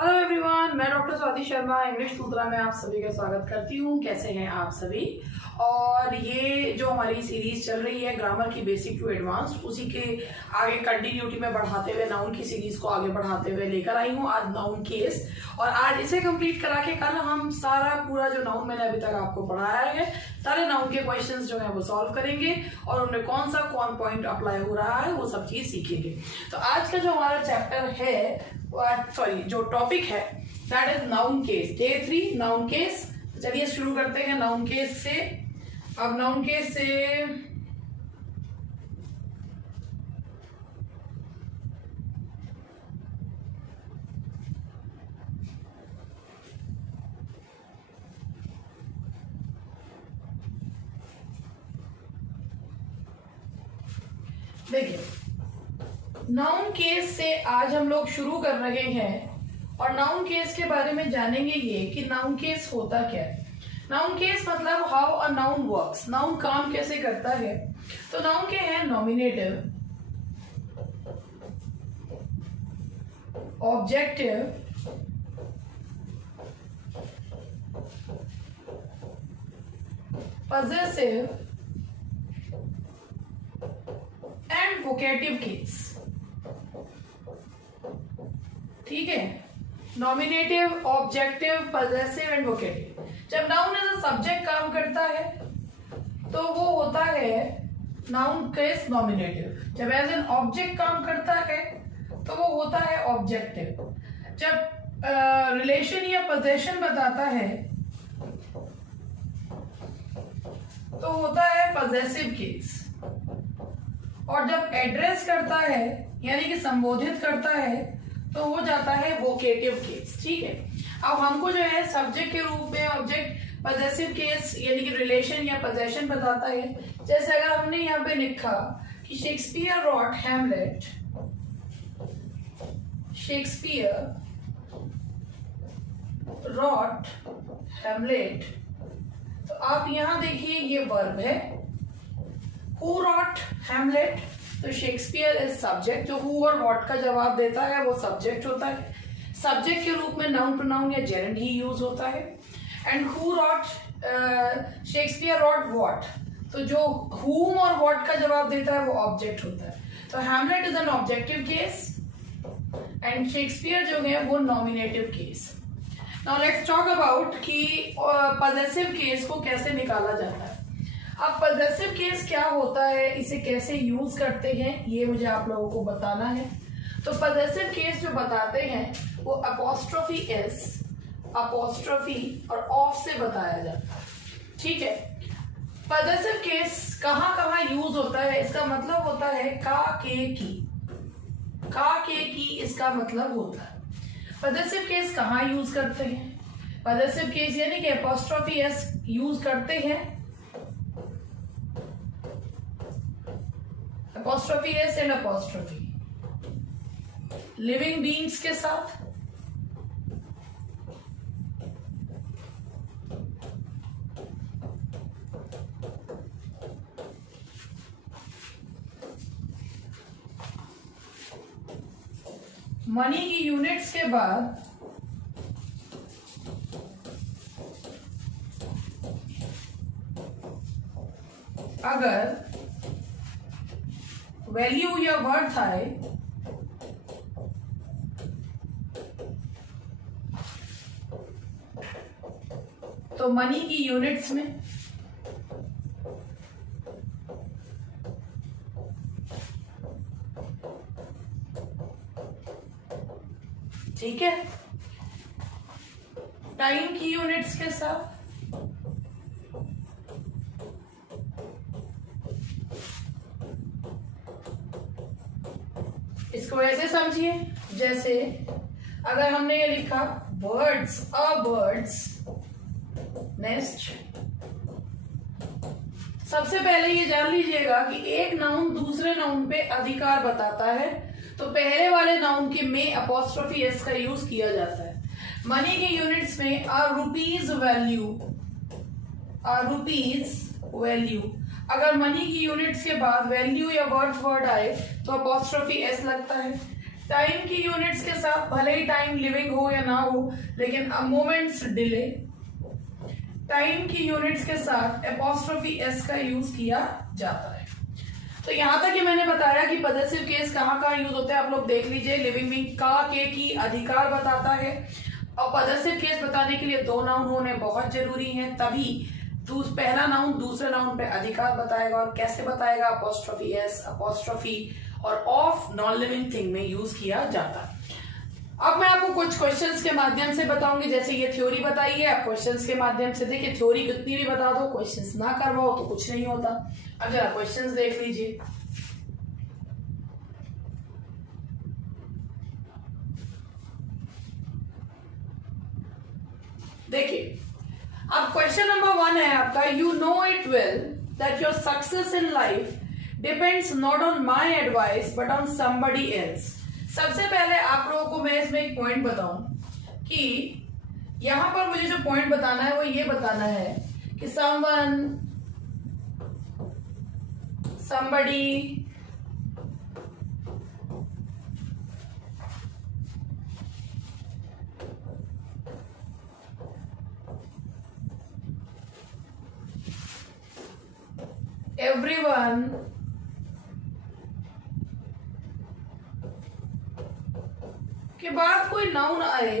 Hello everyone, मैं doctor Swati Sharma English सूत्रा में आप सभी का स्वागत करती हूँ। कैसे हैं आप सभी। और ये जो हमारी सीरीज चल रही है ग्रामर की बेसिक टू एडवांस्ड, उसी के आगे कंटिन्यूटी में बढ़ाते हुए नाउन की सीरीज को आगे बढ़ाते हुए लेकर आई हूँ आज नाउन केस। और आज इसे कंप्लीट करा के कल हम सारा पूरा जो नाउन मैंने अभी तक आपको पढ़ाया है सारे नाउन के क्वेश्चंस जो है वो सॉल्व करेंगे और उनमें कौन पॉइंट अप्लाई हो रहा है वो सब चीज सीखेंगे। तो आज का जो हमारा चैप्टर है जो टॉपिक है that is noun case, day 3 noun case. चलिए शुरू करते हैं नाउन केस से। अब नाउन केस से देखिए, नाउन केस से आज हम लोग शुरू कर रहे हैं और नाउन केस के बारे में जानेंगे ये कि नाउन केस होता क्या है। नाउन केस मतलब how a noun works, noun काम कैसे करता है। तो नाउन के हैं nominative, objective, possessive and vocative case. ठीक है, nominative, objective, possessive and vocative. जब नाउन एज अ सब्जेक्ट काम करता है तो वो होता है नाउन केस नॉमिनेटिव। जब एज एन ऑब्जेक्ट काम करता है तो वो होता है ऑब्जेक्टिव। जब रिलेशन या पोजेशन बताता है तो होता है पजेसिव केस। और जब एड्रेस करता है यानी कि संबोधित करता है तो हो जाता है वोकेटिव केस। ठीक है, अब हमको जो है सब्जेक्ट के रूप में ऑब्जेक्ट पजेसिव केस यानी कि रिलेशन या पोजेशन बताता है। जैसे अगर हमने यहाँ पे लिखा कि Shakespeare wrote Hamlet, Shakespeare wrote Hamlet, तो आप यहां देखिए ये वर्ब है। हु रॉट हैमलेट, तो शेक्सपियर इज सब्जेक्ट। जो हु और व्हाट का जवाब देता है वो सब्जेक्ट होता है। सब्जेक्ट के रूप में नाउन प्रोनाउन या जेरेंड ही यूज होता है। And who wrote, Shakespeare wrote what, तो जो हुम और व्हाट का जवाब देता है वो ऑब्जेक्ट होता है। तो Hamlet is an objective case and Shakespeare जो है वो nominative case. Now let's talk about कि पजेसिव केस को कैसे निकाला जाता है। अब पजेसिव केस क्या होता है, इसे कैसे यूज करते हैं, ये मुझे आप लोगों को बताना है। तो पजेसिव केस जो बताते हैं वो अपोस्ट्रोफी एस, अपोस्ट्रोफी और ऑफ से बताया जाता है। ठीक है, पजेसिव केस कहाँ कहाँ यूज होता है, इसका मतलब होता है का के की, का के की इसका मतलब होता है। पजेसिव केस कहाँ यूज करते हैं, पजेसिव केस यानी कि अपोस्ट्रोफी एस यूज करते हैं apostrophe s and apostrophe living beings के साथ, मनी की यूनिट्स के बाद अगर वैल्यू या वर्थ आए तो मनी की यूनिट्स में, ठीक है, टाइम की यूनिट्स के साथ, इसको ऐसे समझिए जैसे अगर हमने ये लिखा बर्ड्स, अ बर्ड्स नेस्ट। सबसे पहले ये जान लीजिएगा कि एक नाउन दूसरे नाउन पे अधिकार बताता है तो पहले वाले नाउन के में अपोस्ट्रोफी एस का यूज किया जाता है। मनी के यूनिट्स में अ रुपीज वैल्यू, अ रुपीज वैल्यू, अगर मनी की यूनिट्स के बाद वैल्यू या वर्थ वर्ड आए तो अपॉस्ट्रोफी एस लगता है। टाइम की यूनिट्स के साथ भले ही टाइम लिविंग हो या ना हो, लेकिन मोमेंट्स डिले, टाइम की यूनिट्स के साथ एपोस्ट्रोफी एस का यूज किया जाता है। तो यहां तक कि मैंने बताया कि पॉजेसिव केस कहाँ कहाँ यूज होता है, आप लोग देख लीजिए। लिविंग बीइंग का, के की अधिकार बताता है, और पॉजेसिव केस बताने के लिए दो नाउन होने बहुत जरूरी हैं, तभी पहला नाउन दूसरे नाउन पे अधिकार बताएगा। और कैसे बताएगा? अपोस्ट्रोफी एस, अपोस्ट्रोफी और ऑफ नॉन लिविंग थिंग में यूज किया जाता है। अब मैं आपको कुछ क्वेश्चंस के माध्यम से बताऊंगी। जैसे ये थ्योरी बताई है, आप क्वेश्चंस के माध्यम से देखिए। थ्योरी कितनी भी बता दो, क्वेश्चंस ना करवाओ तो कुछ नहीं होता। अब जरा क्वेश्चंस देख लीजिए। देखिए, अब क्वेश्चन नंबर 1 है आपका, you know it well that your success in life depends not on my advice but on somebody else. सबसे पहले आप लोगों को मैं इसमें एक पॉइंट बताऊं कि यहां पर मुझे जो पॉइंट बताना है वो ये बताना है कि समवन, समबडी, everyone, के बाद कोई नाउन आए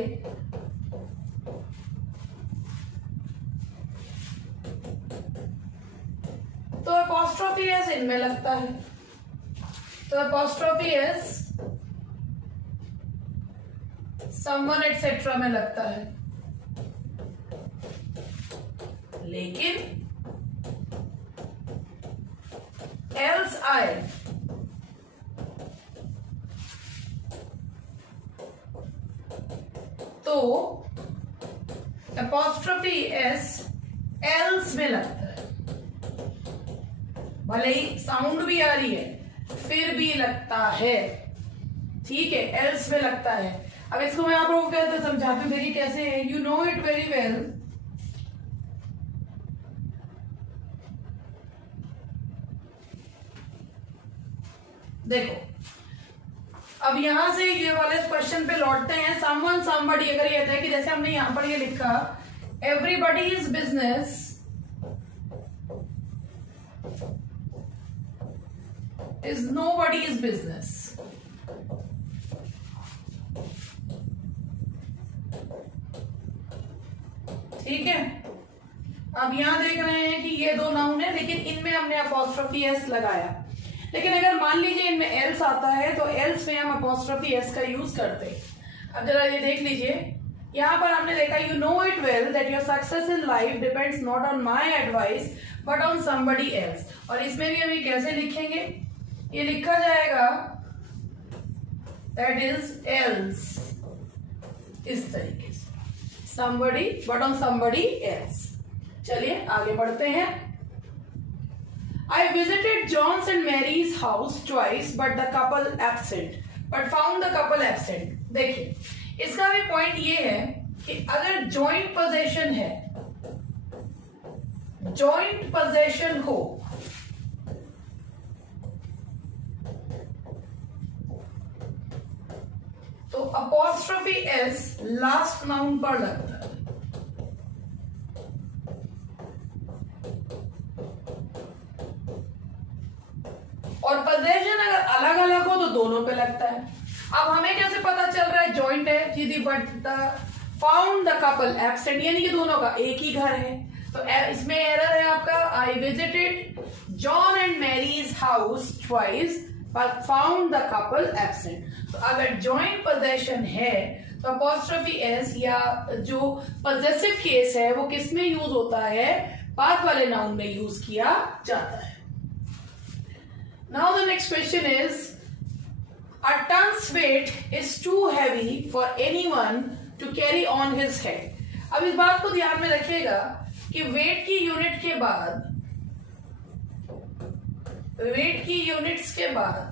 तो अपॉस्ट्रोफी एस इनमें लगता है। तो अपॉस्ट्रोफी एस समवन एटसेट्रा में लगता है। लेकिन एल्स आए तो अपॉस्ट्रोफी एस एल्स में लगता है। भले ही साउंड भी आ रही है फिर भी लगता है, ठीक है, एल्स में लगता है। अब इसको मैं आप लोगों को कहते समझाती हूं, देखिए कैसे है। You know it very well, देखो अब यहां से ये वाले क्वेश्चन पे लौटते हैं। समवन, समबडी, अगर ये कहता है कि जैसे हमने यहां पर ये लिखा everybody is business is nobody is business. ठीक है, अब यहां देख रहे हैं कि ये दो नाउन है, लेकिन इनमें हमने अपॉस्ट्रोफी एस लगाया। लेकिन अगर मान लीजिए इनमें एल्स आता है तो एल्स में हम अपॉस्ट्रोफी एस का यूज करते हैं। अब जरा ये देख लीजिए, यहां पर हमने देखा you know it well that your success in life depends not on my advice but on somebody else. और इसमें भी हम ये कैसे लिखेंगे? ये लिखा जाएगा दैट इज एल्स, इस तरीके से, somebody but on somebody else। चलिए आगे बढ़ते हैं। I visited John's and Mary's house twice but the couple absent, but found the couple absent। देखिए इसका भी पॉइंट ये है कि अगर जॉइंट पोजेशन है, जॉइंट पोजेशन हो तो अपॉस्ट्रोफी एस लास्ट नाउन पर लगता है। और पोजेशन अगर अलग अलग हो तो दोनों पे लगता है। अब हमें कैसे पता चल रहा है जॉइंट है? सीधी but found the couple absent, यानी कि दोनों का एक ही घर है। तो इसमें एरर है आपका, I visited John and Mary's house twice but found the couple absent। तो अगर joint possession है तो apostrophe s या जो possessive case है वो किस में यूज होता है? पाथ वाले नाउन में यूज किया जाता है। Now the next question is, a ton's weight is too heavy for anyone to carry on his head। अब इस बात को ध्यान में रखिएगा कि वेट की यूनिट के बाद, वेट की यूनिट्स के बाद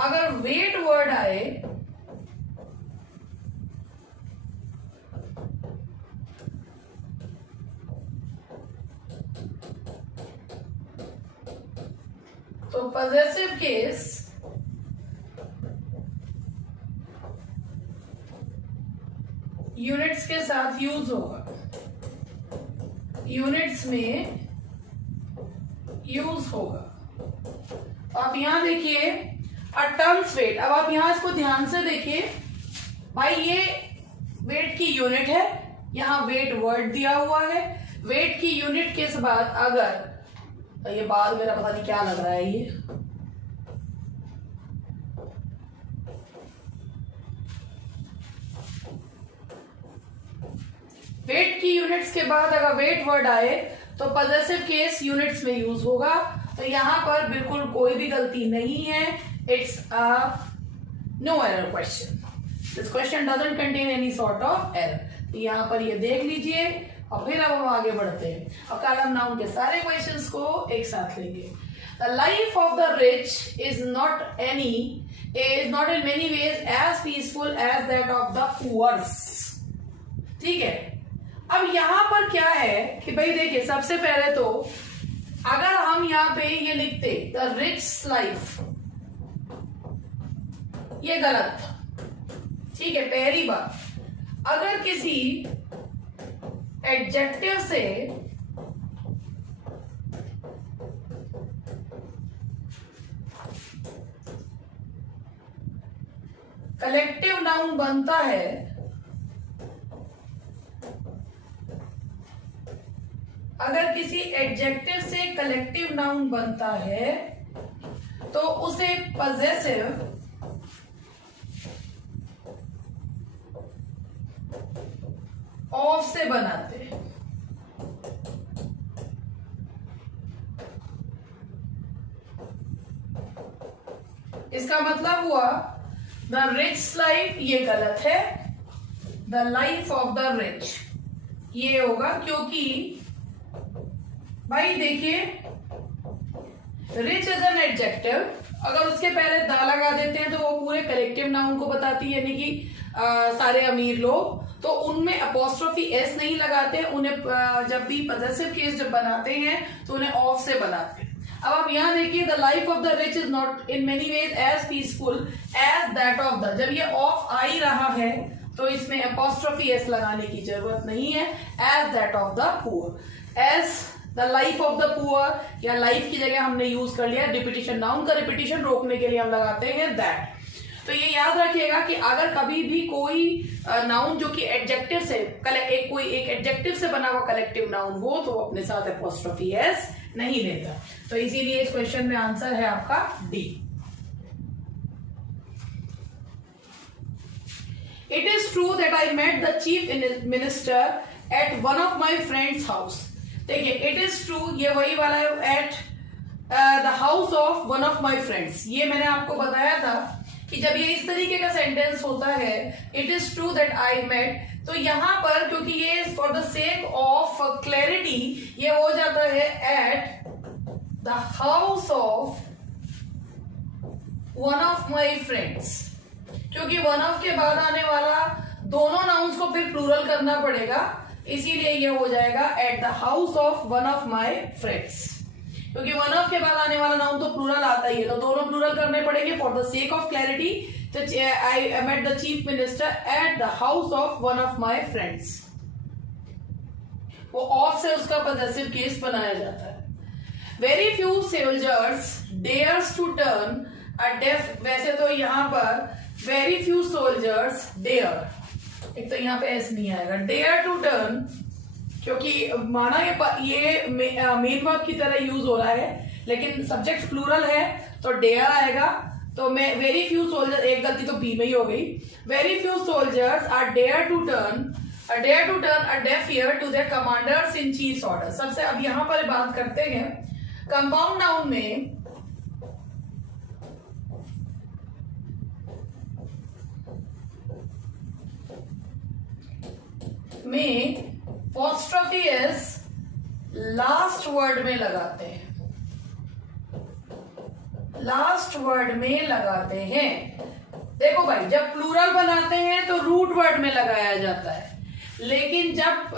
अगर वेट वर्ड आए तो possessive case यूनिट्स के साथ यूज होगा, यूनिट्स में यूज होगा। तो आप यहां देखिए अ टन्स वेट। अब आप यहां इसको ध्यान से देखिए भाई, ये वेट की यूनिट है, यहां वेट वर्ड दिया हुआ है। वेट की यूनिट के बाद अगर, तो ये बाद मेरा पता नहीं क्या लग रहा है, ये वेट की यूनिट्स के बाद अगर वेट वर्ड आए तो पॉजेसिव केस यूनिट्स में यूज होगा। तो यहां पर बिल्कुल कोई भी गलती नहीं है, it's a no error question, this question doesn't contain any sort of error. तो यहां पर ये देख लीजिए और फिर अब हम आगे बढ़ते हैं और कल हम नाउन के सारे क्वेश्चंस को एक साथ लेंगे। The life of the rich is not in many ways as peaceful as that of the poors. ठीक है, अब यहां पर क्या है कि भाई देखिए, सबसे पहले तो अगर हम यहां पे ये लिखते द रिच लाइफ, ये गलत था। ठीक है, पहली बात, अगर किसी एडजेक्टिव से कलेक्टिव नाउन बनता है अगर किसी एडजेक्टिव से कलेक्टिव नाउन बनता है तो उसे पॉजेसिव ऑफ से बनाते हैं। इसका मतलब हुआ द रिच लाइफ, ये गलत है, the life of the rich ये होगा, क्योंकि भाई देखिए रिच इज एन एडजेक्टिव, अगर उसके पहले द लगा देते हैं तो वो पूरे कलेक्टिव नाउन को बताती है, यानी कि सारे अमीर लोग, तो उनमें अपोस्ट्रोफी एस नहीं लगाते, उन्हें जब भी पॉजेसिव केस जब बनाते हैं तो उन्हें ऑफ से बनाते हैं। अब आप यहां देखिए the life of the rich is not in many ways as peaceful as that of the, जब ये ऑफ आ ही रहा है तो इसमें अपोस्ट्रोफी एस लगाने की जरूरत नहीं है। As that of the poor, as the life of the poor, या लाइफ की जगह हमने यूज कर लिया रिपीटिशन, नाउन का रिपीटिशन रोकने के लिए हम लगाते हैं दैट। तो ये याद रखिएगा कि अगर कभी भी कोई नाउन जो कि एडजेक्टिव से कोई एक एडजेक्टिव से बना हुआ कलेक्टिव नाउन हो तो अपने साथ एपोस्ट्रोफी एस नहीं लेता। तो इसीलिए इस क्वेश्चन में आंसर है आपका D. It is true that I met the chief minister at one of my friends house. देखिए इट इज ट्रू, ये वही वाला है, at the house of one of my friends. ये मैंने आपको बताया था कि जब ये इस तरीके का सेंटेंस होता है, it is true that I met, तो यहां पर क्योंकि ये for the sake of clarity ये हो जाता है at the house of one of my friends, क्योंकि वन ऑफ के बाद आने वाला दोनों नाउन्स को फिर प्लूरल करना पड़ेगा, इसीलिए ये हो जाएगा eight the house of one of my friends, क्योंकि वन ऑफ के बाद आने वाला नाउन तो प्लूरल आता ही है, तो दोनों प्लूरल करने पड़ेंगे for the sake of clarity. तो I met the chief minister at the house of one of my friends, वो ऑफ से उसका पॉजेसिव केस बनाया जाता है। Very few soldiers dares to turn a deaf, वैसे तो यहां पर वेरी फ्यू सोल्जर्स डेयर, एक तो यहां पे एस नहीं आएगा, डेयर टू टर्न, क्योंकि माना ये मेन वर्ब की तरह यूज हो रहा है लेकिन सब्जेक्ट प्लूरल है तो डेयर आएगा। तो मैं वेरी फ्यू सोल्जर, एक गलती तो बी में ही हो गई, very few soldiers are dare to turn a deaf ear to their commanders in chief order. सबसे अब यहां पर बात करते हैं कंपाउंड नाउन में apostrophe s लास्ट वर्ड में लगाते हैं, लास्ट वर्ड में लगाते हैं। देखो भाई जब प्लूरल बनाते हैं तो रूट वर्ड में लगाया जाता है, लेकिन जब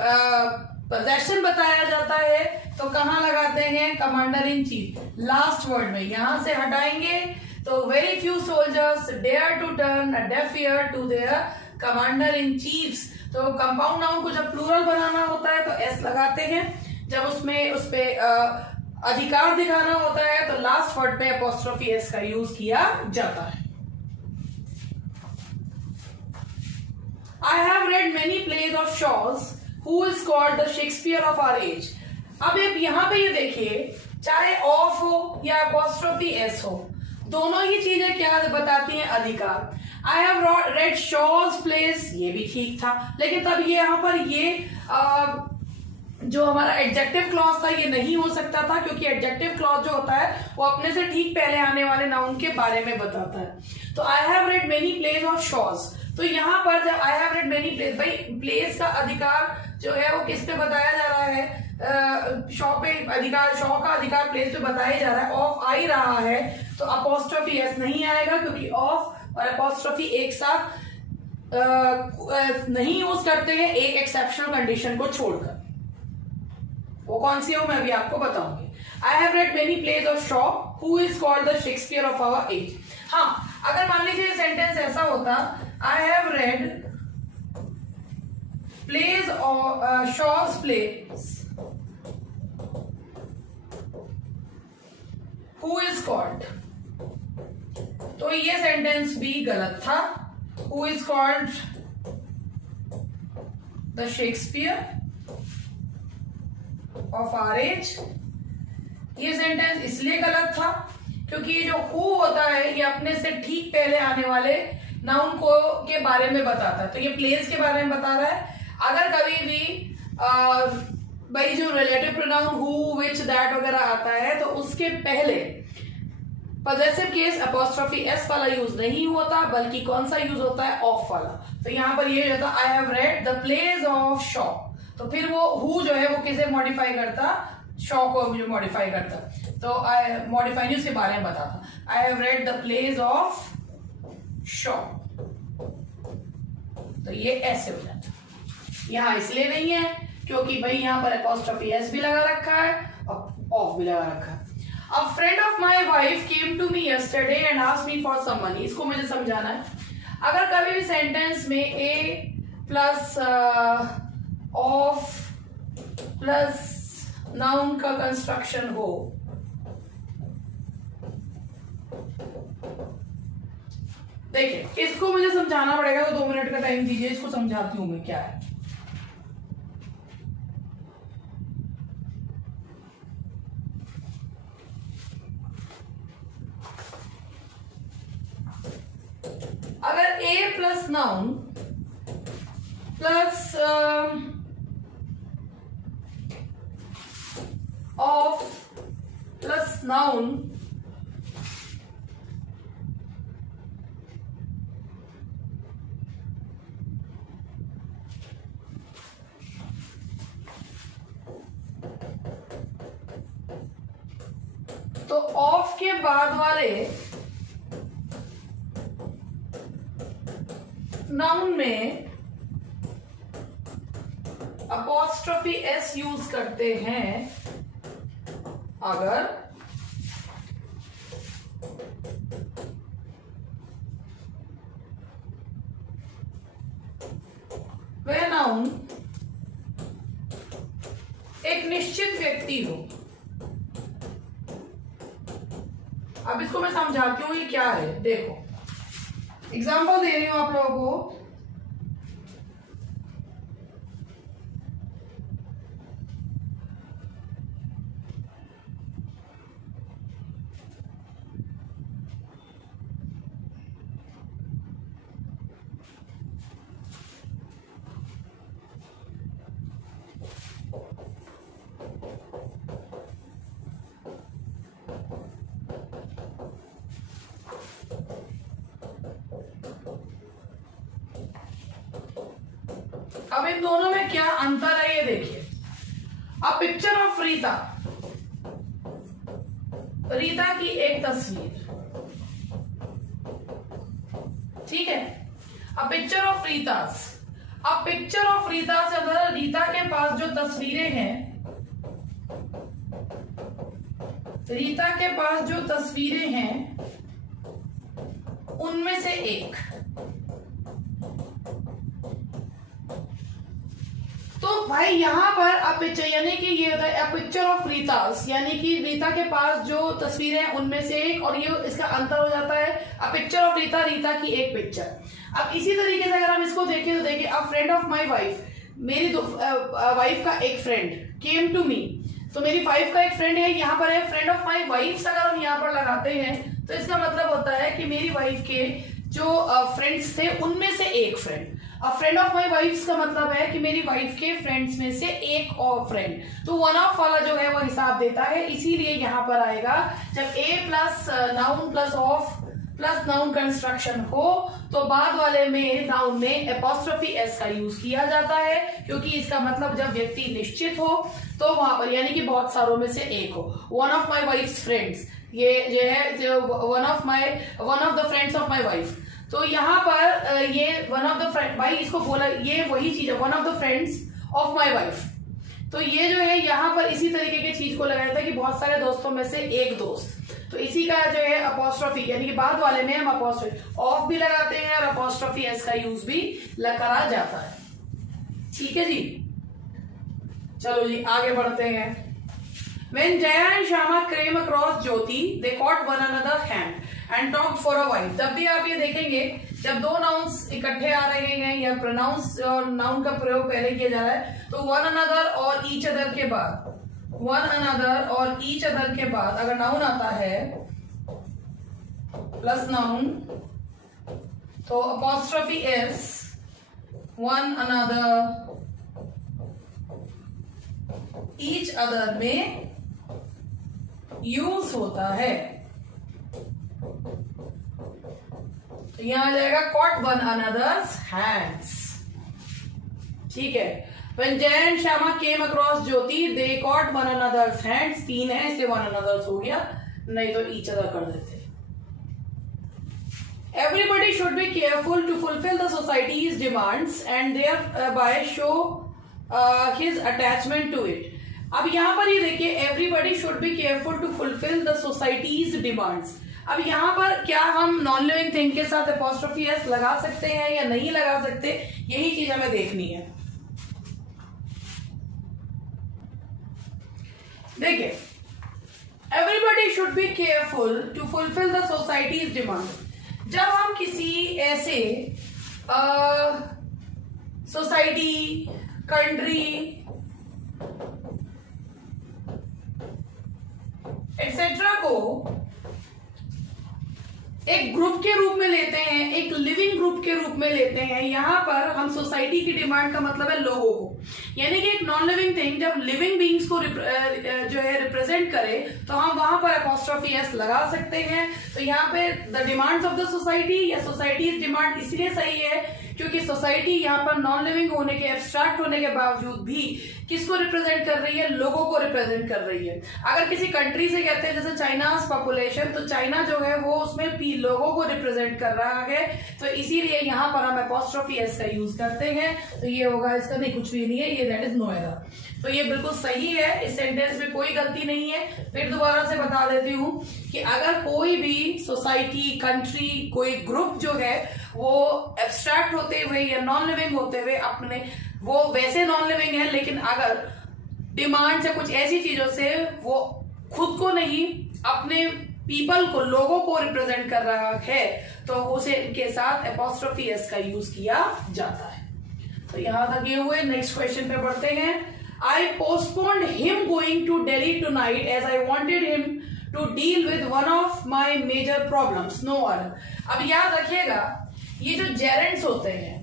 पोजेशन बताया जाता है तो कहां लगाते हैं, commander in chief. Last word में यहां से हटाएंगे तो very few soldiers dare to turn a deaf ear to their commander in chiefs. तो कंपाउंड नाउन को जब प्लूरल बनाना होता है तो एस लगाते हैं, जब उसमें उस पे अधिकार दिखाना होता है तो लास्ट वर्ड पे अपोस्ट्रोफी एस का यूज किया जाता है। I have read many plays of Shaw's, who is called the Shakespeare of our age. अब यहाँ पे ये देखिए, चाहे ऑफ हो या अपोस्ट्रोफी एस हो, दोनों ही चीजें क्या बताती हैं? अधिकार। I have read Shaw's plays, ये भी ठीक था, लेकिन तब ये यहाँ पर ये जो हमारा एडजेक्टिव क्लॉज था ये नहीं हो सकता था, क्योंकि एडजेक्टिव क्लॉज जो होता है वो अपने से ठीक पहले आने वाले नाउन के बारे में बताता है। तो I have read many plays of Shaw's, तो यहाँ पर जब I have read many place, भाई प्लेस का अधिकार जो है वो किस पे बताया जा रहा है? शॉ पे अधिकार, शॉ का अधिकार प्लेस पे बताया जा रहा है। ऑफ आ ही रहा है तो अपोस्ट्रोफी एस नहीं आएगा, क्योंकि ऑफ और अपोस्ट्रोफी एक साथ नहीं यूज करते हैं, एक एक्सेप्शनल कंडीशन को छोड़कर। वो कौन सी हो मैं अभी आपको बताऊंगी। I have read many plays of Shaw, who is called the Shakespeare of our age. हाँ, अगर मान लीजिए सेंटेंस ऐसा होता, I have read plays or Shaw's plays, who is called, तो ये सेंटेंस भी गलत था। Who is called the Shakespeare of our age, ये सेंटेंस इसलिए गलत था क्योंकि ये जो who होता है ये अपने से ठीक पहले आने वाले नाउन को के बारे में बताता है, तो ये प्लेस के बारे में बता रहा है। अगर कभी भी भाई जो relative pronoun who, which, that वगैरह आता है तो उसके पहले पॉजेसिव केस अपोस्ट्रोफी एस वाला यूज नहीं होता, बल्कि कौन सा यूज होता है? ऑफ वाला। तो यहाँ पर ये होता I have read the plays of Shaw, तो फिर वो हु जो है वो किसे मॉडिफाई करता? शॉ को जो मॉडिफाई करता, तो मॉडिफाई न्यूज के बारे में बताता। I have read the plays of Shaw, तो ये ऐसे हो जाता। यहां इसलिए नहीं है क्योंकि भाई यहां पर अपोस्ट्रोफी एस भी लगा रखा है और ऑफ भी लगा रखा है। A friend of my wife came to me yesterday and asked me for some money, इसको मुझे समझाना है। अगर कभी भी सेंटेंस में ए प्लस ऑफ प्लस नाउन का कंस्ट्रक्शन हो, देखिए इसको मुझे समझाना पड़ेगा, तो 2 मिनट का टाइम दीजिए, इसको समझाती हूं मैं क्या है। अगर a plus noun plus of plus noun तो ऑफ के बाद वाले नाउन में अपोस्ट्रोफी एस यूज करते हैं अगर वह नाउन एक निश्चित व्यक्ति हो। अब इसको मैं समझाती हूं ये क्या है। देखो एग्जाम्पल दे रही हूं आप लोगों को। अब इन दोनों में क्या अंतर है ये देखिए। A picture of Rita, Rita की एक तस्वीर, ठीक है। A picture of Rita's, a picture of Rita से अगर रीता के पास जो तस्वीरें हैं रीता के पास जो तस्वीरें हैं उनमें से एक। तो भाई यहाँ पर अ पिक्चर यानी कि ये होता है अ पिक्चर ऑफ रीतास, यानी कि रीता के पास जो तस्वीरें हैं उनमें से एक, और ये इसका अंतर हो जाता है a picture of Rita, Rita की एक पिक्चर। अब इसी तरीके से अगर हम इसको देखें तो देखिए अ फ्रेंड ऑफ माई वाइफ, मेरी वाइफ का एक फ्रेंड केम टू मी, तो मेरी वाइफ का एक फ्रेंड है, यहाँ पर है फ्रेंड ऑफ माई वाइफ। अगर हम यहाँ पर लगाते हैं तो इसका मतलब होता है कि मेरी वाइफ के जो फ्रेंड्स थे उनमें से एक friend. A friend of my wife का मतलब है कि मेरी वाइफ के फ्रेंड्स में से एक और फ्रेंड, तो वन ऑफ वाला जो है वो हिसाब देता है। इसीलिए यहाँ पर आएगा जब a plus noun plus of plus noun construction हो तो बाद वाले में नाउन में एपोस्ट्रोफी एस का यूज किया जाता है, क्योंकि इसका मतलब जब व्यक्ति निश्चित हो तो वहां पर यानी कि बहुत सारों में से एक हो। One of my wife friends, ये जो है जो one of the friends of my wife, तो यहाँ पर ये वन ऑफ द फ्रेंड, भाई इसको बोला ये वही चीज है one of the friends of my wife. तो ये जो है यहाँ पर इसी तरीके की चीज को लगाया था कि बहुत सारे दोस्तों में से एक दोस्त, तो इसी का जो है अपोस्ट्रोफी यानी कि बाद वाले में हम अपोस्ट्रोफी ऑफ भी लगाते हैं और अपोस्ट्रोफी एस का यूज भी करा जाता है। ठीक है जी, चलो जी आगे बढ़ते हैं। When Jaya and Shama came across Jyoti, they caught one another hand and talked for a while। जब भी आप ये देखेंगे जब दो नाउन्स इकट्ठे आ रहे हैं या प्रोनाउंस और नाउन का प्रयोग पहले किया जा रहा है तो वन अनदर और ईच अदर के बाद, वन अनदर और ईच अदर के बाद अगर नाउन आता है प्लस नाउन तो apostrophe S one another each other में यूज होता है। तो यहां आ जाएगा कॉट वन अनदर्स हैंड्स। ठीक है, When Jay and Shama came across Jyoti, they caught one another's hands। तीन है इसलिए one another's हो गया, नहीं तो each other कर देते। Everybody should be careful to fulfill the society's demands and thereby show his attachment to it। अब यहाँ पर ये देखिए everybody should be careful to fulfill the society's demands। अब यहाँ पर क्या हम नॉन लिविंग थिंग के साथ अपॉस्ट्रोफी एस लगा सकते हैं या नहीं लगा सकते, यही चीज हमें देखनी है। देखिए everybody should be careful to fulfil the society's demand. जब हम किसी ऐसे सोसाइटी कंट्री एक्सेट्रा को एक ग्रुप के रूप में लेते हैं, एक लिविंग ग्रुप के रूप में लेते हैं, यहां पर हम सोसाइटी की डिमांड का मतलब है लोगों को, यानी कि एक नॉन लिविंग थिंग जब लिविंग बींग्स को जो है रिप्रेजेंट करे तो हम वहां पर अपॉस्ट्रोफी एस लगा सकते हैं। तो यहाँ पे the demands of the society या सोसाइटी डिमांड इसलिए सही है क्योंकि सोसाइटी यहाँ पर नॉन लिविंग होने के एब्स्ट्रैक्ट होने के बावजूद भी किसको रिप्रेजेंट कर रही है, लोगों को रिप्रेजेंट कर रही है। अगर किसी कंट्री से कहते हैं जैसे चाइना's पॉपुलेशन, तो चाइना जो है वो उसमें लोगों को रिप्रेजेंट कर रहा है, तो इसीलिए यहाँ पर हम अपॉस्ट्रोफी एस का यूज करते हैं। तो ये होगा इसका नहीं कुछ भी नहीं है, ये दैट इज नो एरर। तो ये बिल्कुल सही है, इस सेंटेंस में कोई गलती नहीं है। फिर दोबारा से बता देती हूँ कि अगर कोई भी सोसाइटी कंट्री कोई ग्रुप जो है वो एब्स्ट्रैक्ट होते हुए या नॉन लिविंग होते हुए अपने वो वैसे नॉन लिविंग है, लेकिन अगर डिमांड से कुछ ऐसी चीजों से वो खुद को नहीं अपने पीपल को लोगों को रिप्रेजेंट कर रहा है तो उसे के साथ अपॉस्ट्रोफी एस का यूज किया जाता है। तो यहां तक ये हुए, नेक्स्ट क्वेश्चन पे बढ़ते हैं। I postponed him going to Delhi tonight as I wanted him to deal with one of my major problems no error. अब याद रखिएगा ये जो जेरेंट्स होते हैं,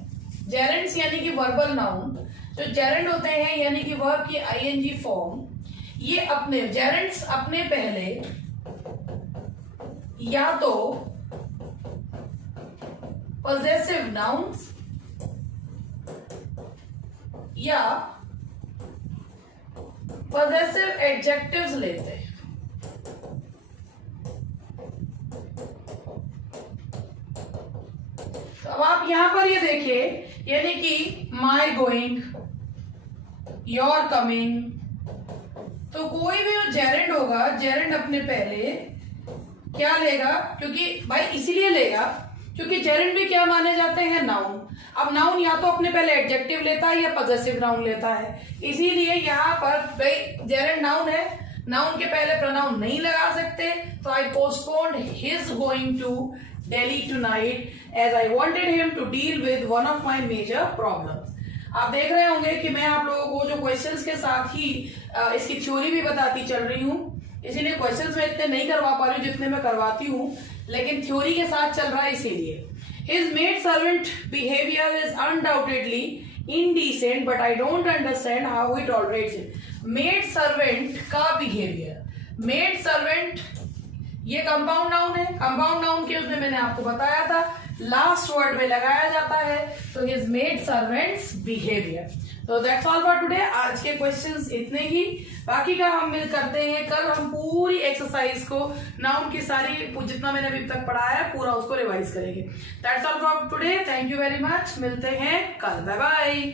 जेरेंट्स यानी कि वर्बल नाउन, जो जेरेंट होते हैं यानी कि वर्ब की आईएनजी फॉर्म, ये अपने जेरेंट्स अपने पहले या तो पॉजेसिव नाउन्स या पॉजेसिव एडजेक्टिव्स लेते हैं। तो अब आप यहां पर ये देखिए, यानी कि माई गोइंग, योर कमिंग, तो कोई भी जो जेरेंड होगा, जेरेंड अपने पहले क्या लेगा, क्योंकि भाई इसीलिए लेगा क्योंकि जेरेंड भी क्या माने जाते हैं, नाउन। अब नाउन या तो अपने पहले एडजेक्टिव लेता है या पॉजेसिव नाउन लेता है, इसीलिए यहाँ पर भाई जेरेंड नाउन है, नाउन के पहले प्रोनाउन नहीं लगा सकते, तो I postponed his going to Delhi tonight as I wanted him to deal with one of my major problems. आप देख रहे होंगे कि मैं आप लोगों को जो क्वेश्चंस के साथ ही इसकी थ्योरी भी बताती चल रही हूँ, इसीलिए क्वेश्चंस में इतने नहीं करवा पा रही हूँ जितने मैं करवाती हूँ, लेकिन थ्योरी के साथ चल रहा है इसीलिए। His maid servant behavior is undoubtedly indecent, but I don't understand how he tolerates it. Maid servant का behavior, maid servant ये कंपाउंड नाउन है, कंपाउंड नाउन के उसमें मैंने आपको बताया था लास्ट वर्ड में लगाया जाता है, तो हिज मेड सर्वेंट्स बिहेवियर। तो दैट्स ऑल फॉर टुडे। आज के क्वेश्चंस इतने ही, बाकी का हम मिल करते हैं कल। हम पूरी एक्सरसाइज को, नाउन की सारी जितना मैंने अभी तक पढ़ाया है पूरा उसको रिवाइज करेंगे। That's all for today, thank you very much, मिलते हैं कल, बाय बाय।